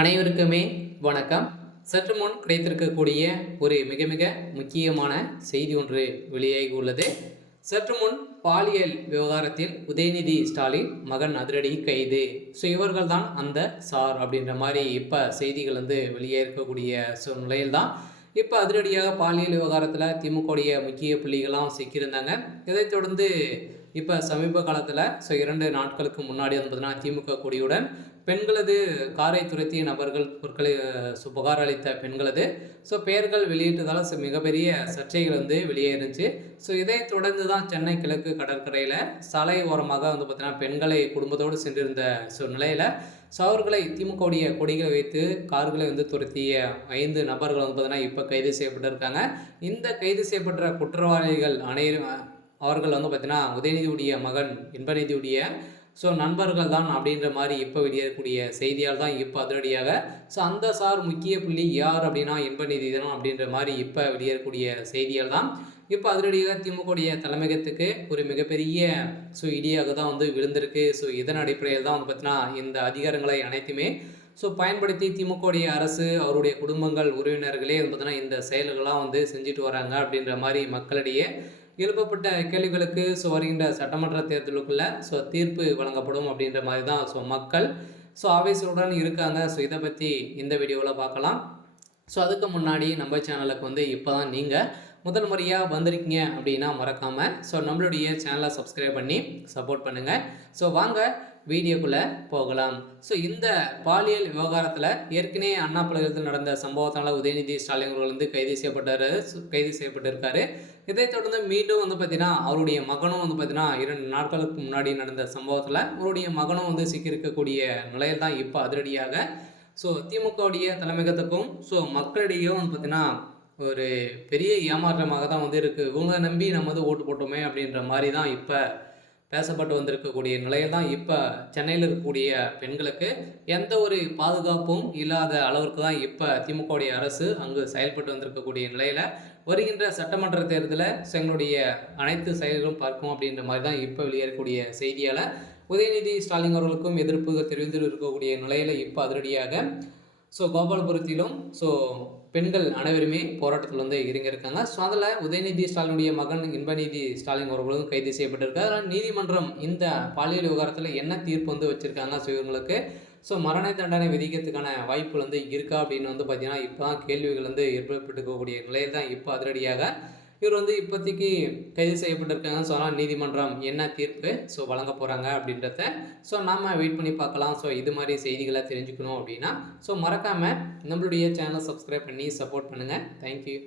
அனைவருக்குமே வணக்கம். சற்று முன் கிடைத்திருக்கக்கூடிய ஒரு மிக மிக முக்கியமான செய்தி ஒன்று வெளியாகி உள்ளது. சற்று முன் பாலியல் விவகாரத்தில் உதயநிதி ஸ்டாலின் மகன் அதிரடி கைது. ஸோ இவர்கள் தான் அந்த சார் அப்படின்ற மாதிரி இப்போ செய்திகள் வெளியே இருக்கக்கூடிய நிலையில் தான் இப்போ அதிரடியாக பாலியல் விவகாரத்தில் திமுகவுடைய முக்கிய புள்ளிகளாம் சிக்கியிருந்தாங்க. இதைத் தொடர்ந்து இப்போ சமீப காலத்தில் 2 நாட்களுக்கு முன்னாடி பார்த்தீங்கன்னா திமுக கொடியுடன் பெண்களது காரை துரத்திய நபர்கள் பொருட்களை புகார் அளித்த பெண்களது பெயர்கள் வெளியிட்டதால் மிகப்பெரிய சர்ச்சைகள் வெளியே இருந்துச்சு. இதைத் தொடர்ந்து தான் சென்னை கிழக்கு கடற்கரையில் சாலை ஓரமாக பார்த்தீங்கன்னா பெண்களை குடும்பத்தோடு சென்றிருந்த நிலையில் அவர்களை திமுகவுடைய கொடிகளை வைத்து கார்களை துரத்திய 5 நபர்கள் பார்த்தீங்கன்னா இப்போ கைது செய்யப்பட்டிருக்காங்க. இந்த கைது செய்யப்பட்ட குற்றவாளிகள் அனைவரும் அவர்கள் பார்த்தீங்கன்னா உதயநிதியுடைய மகன் இன்பநிதியுடைய நண்பர்கள் தான் அப்படின்ற மாதிரி இப்போ வெளியேறக்கூடிய செய்தியால் தான் இப்போ அதிரடியாக அந்த சார் முக்கிய புள்ளி யார் அப்படின்னா இன்பநிதி தான் அப்படின்ற மாதிரி இப்போ வெளியேறக்கூடிய செய்தியால் தான் இப்போ அதிரடியாக திமுகவுடைய தலைமையகத்துக்கு ஒரு மிகப்பெரிய இடியாக தான் விழுந்திருக்கு. இதன் அடிப்படையில் தான் பார்த்தீங்கன்னா இந்த அதிகாரங்களை அனைத்துமே பயன்படுத்தி திமுகவுடைய அரசு அவருடைய குடும்பங்கள் உறவினர்களே பார்த்தீங்கன்னா இந்த செயல்கள்லாம் செஞ்சுட்டு வராங்க அப்படின்ற மாதிரி மக்களிடையே எழுப்பப்பட்ட கேள்விகளுக்கு வருகின்ற சட்டமன்ற தேர்தலுக்குள்ள தீர்ப்பு வழங்கப்படும் அப்படின்ற மாதிரி தான் மக்கள் ஆவேசத்துடன் இருக்காங்க. இதை பற்றி இந்த வீடியோவில் பார்க்கலாம். அதுக்கு முன்னாடி நம்ம சேனலுக்கு இப்போ தான் நீங்கள் முதல் முறையாக வந்திருக்கீங்க அப்படின்னா மறக்காமல் நம்மளுடைய சேனலை சப்ஸ்கிரைப் பண்ணி சப்போர்ட் பண்ணுங்கள். வாங்க வீடியோக்குள்ளே போகலாம். இந்த பாலியல் விவகாரத்தில் ஏற்கனவே அண்ணா பல்கலைக்கழகத்தில் நடந்த சம்பவத்தினால உதயநிதி ஸ்டாலின் அவர்கள் கைது செய்யப்பட்டிருக்காரு. இதைத் தொடர்ந்து மீண்டும் பார்த்தீங்கன்னா அவருடைய மகனும் பார்த்தீங்கன்னா 2 நாட்களுக்கு முன்னாடி நடந்த சம்பவத்தில் அவருடைய மகனும் சிக்கியிருக்கக்கூடிய நிலையில் தான் இப்போ அதிரடியாக திமுகவுடைய தலைமையகத்துக்கும் மக்களிடையும் பார்த்தீங்கன்னா ஒரு பெரிய ஏமாற்றமாக தான் இருக்குது. இவங்களை நம்பி நம்ம ஓட்டு போட்டோமே அப்படின்ற மாதிரி தான் இப்போ பேசப்பட்டு வந்திருக்கக்கூடிய நிலையில் தான் இப்போ சென்னையில் இருக்கக்கூடிய பெண்களுக்கு எந்த ஒரு பாதுகாப்பும் இல்லாத அளவிற்கு தான் இப்போ திமுகவுடைய அரசு அங்கு செயல்பட்டு வந்திருக்கக்கூடிய நிலையில் வருகின்ற சட்டமன்ற தேர்தலில் எங்களுடைய அனைத்து செயல்களும் பார்க்கும் அப்படின்ற மாதிரி தான் இப்போ வெளியேறக்கூடிய செய்தியால் உதயநிதி ஸ்டாலின் அவர்களுக்கும் எதிர்ப்புகள் தெரிவித்து இருக்கக்கூடிய நிலையில் இப்போ அதிரடியாக கோபாலபுரத்திலும் பெண்கள் அனைவருமே போராட்டத்தில் இறங்கியிருக்காங்க. அதில் உதயநிதி ஸ்டாலினுடைய மகன் இன்பநிதி ஸ்டாலின் அவர்களும் கைது செய்யப்பட்டிருக்காரு. அதனால் நீதிமன்றம் இந்த பாலியல் விவகாரத்தில் என்ன தீர்ப்பு வச்சுருக்காங்க இவங்களுக்கு மரண தண்டனை விதிக்கிறதுக்கான வாய்ப்பு இருக்கா அப்படின்னு பார்த்தீங்கன்னா இப்போ தான் கேள்விகள் ஏற்பட்டுக்கக்கூடிய நிலையில் தான் இப்போ அதிரடியாக இவர் இப்போதைக்கு கைது செய்யப்பட்டிருக்காங்க. அதனால் நீதிமன்றம் என்ன தீர்ப்பு வழங்க போகிறாங்க அப்படின்றத நாம் வெயிட் பண்ணி பார்க்கலாம். இது மாதிரி செய்திகளை தெரிஞ்சுக்கணும் அப்படின்னா மறக்காமல் நம்மளுடைய சேனலை சப்ஸ்கிரைப் பண்ணி சப்போர்ட் பண்ணுங்கள். தேங்க்யூ.